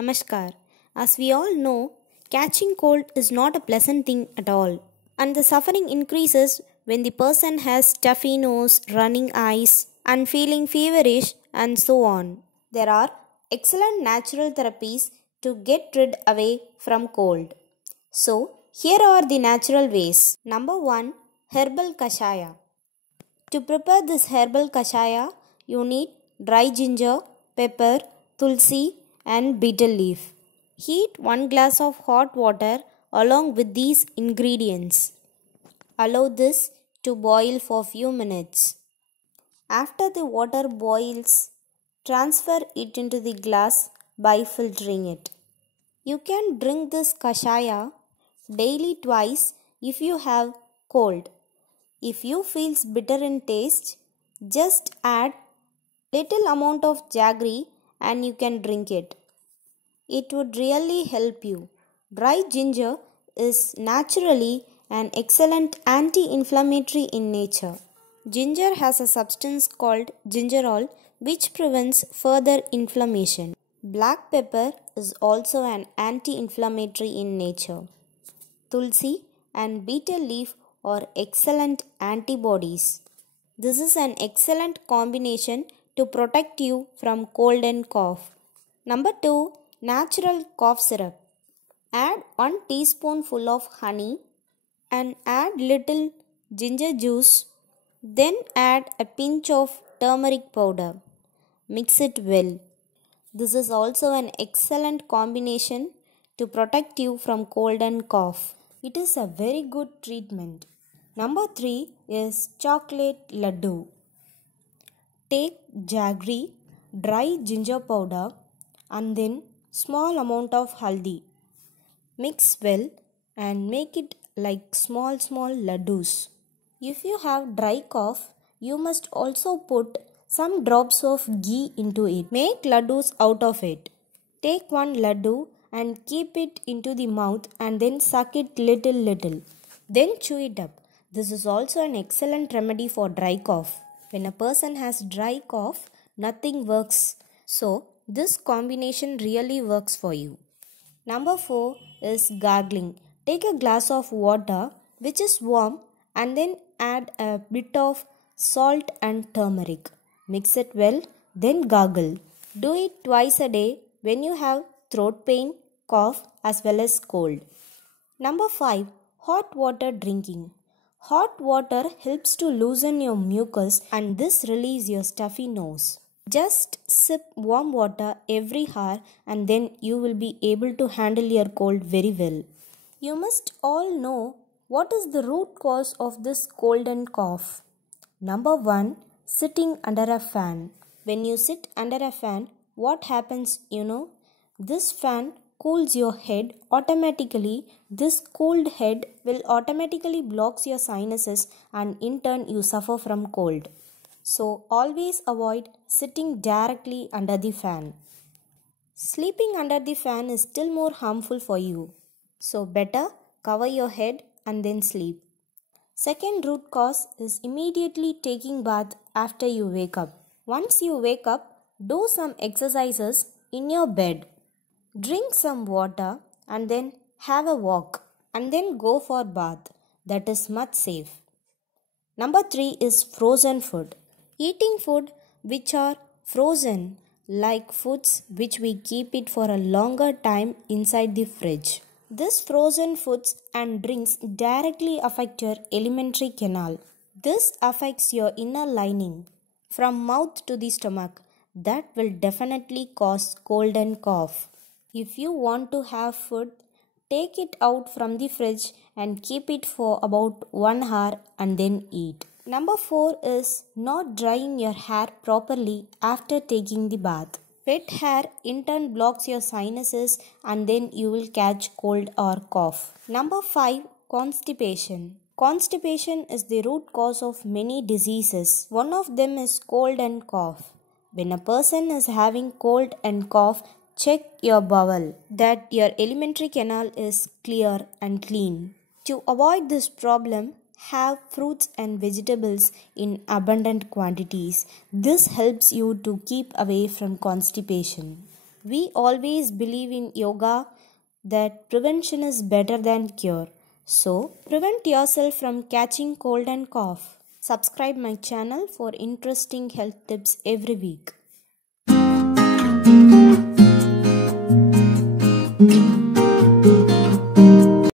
Namaskar. As we all know, catching cold is not a pleasant thing at all, and the suffering increases when the person has stuffy nose, running eyes, and feeling feverish, and so on. There are excellent natural therapies to get rid away from cold. So, here are the natural ways. Number 1, herbal kashaya. To prepare this herbal kashaya, you need dry ginger, pepper, tulsi, and betel leaf. Heat 1 glass of hot water along with these ingredients. Allow this to boil for few minutes. After the water boils, transfer it into the glass by filtering it. You can drink this kashaya daily twice if you have cold. If you feels bitter in taste, just add little amount of jaggery and you can drink it. It would really help you. Dry ginger is naturally an excellent anti-inflammatory in nature. Ginger has a substance called gingerol which prevents further inflammation. Black pepper is also an anti-inflammatory in nature. Tulsi and betel leaf are excellent antibodies. This is an excellent combination to protect you from cold and cough. Number 2, natural cough syrup. Add 1 teaspoonful of honey and add little ginger juice. Then add a pinch of turmeric powder. Mix it well. This is also an excellent combination to protect you from cold and cough. It is a very good treatment. Number 3 is chocolate laddu. Take jaggery, dry ginger powder and then small amount of haldi. Mix well and make it like small laddus. If you have dry cough, you must also put some drops of ghee into it. Make laddus out of it. Take 1 laddu and keep it into the mouth and then suck it little. Then chew it up. This is also an excellent remedy for dry cough. When a person has dry cough, nothing works. So, this combination really works for you. Number 4 is gargling. Take a glass of water which is warm and then add a bit of salt and turmeric. Mix it well, then gargle. Do it twice a day when you have throat pain, cough as well as cold. Number 5, hot water drinking. Hot water helps to loosen your mucus and this relieves your stuffy nose. Just sip warm water every hour and then you will be able to handle your cold very well. You must all know what is the root cause of this cold and cough. Number 1, sitting under a fan. When you sit under a fan, what happens you know? This fan cools your head automatically. This cooled head will automatically blocks your sinuses and in turn you suffer from cold. So always avoid sitting directly under the fan. Sleeping under the fan is still more harmful for you. So better cover your head and then sleep. Second root cause is immediately taking bath after you wake up. Once you wake up, do some exercises in your bed. Drink some water and then have a walk and then go for bath. That is much safe. Number 3 is frozen food. Eating food which are frozen like foods which we keep it for a longer time inside the fridge. This frozen foods and drinks directly affect your alimentary canal. This affects your inner lining from mouth to the stomach. That will definitely cause cold and cough. If you want to have food, take it out from the fridge and keep it for about 1 hour and then eat. Number 4 is not drying your hair properly after taking the bath. Wet hair in turn blocks your sinuses and then you will catch cold or cough. Number 5, constipation. Constipation is the root cause of many diseases. One of them is cold and cough. When a person is having cold and cough, check your bowel that your alimentary canal is clear and clean. To avoid this problem, have fruits and vegetables in abundant quantities. This helps you to keep away from constipation. We always believe in yoga that prevention is better than cure. So, prevent yourself from catching cold and cough. Subscribe my channel for interesting health tips every week.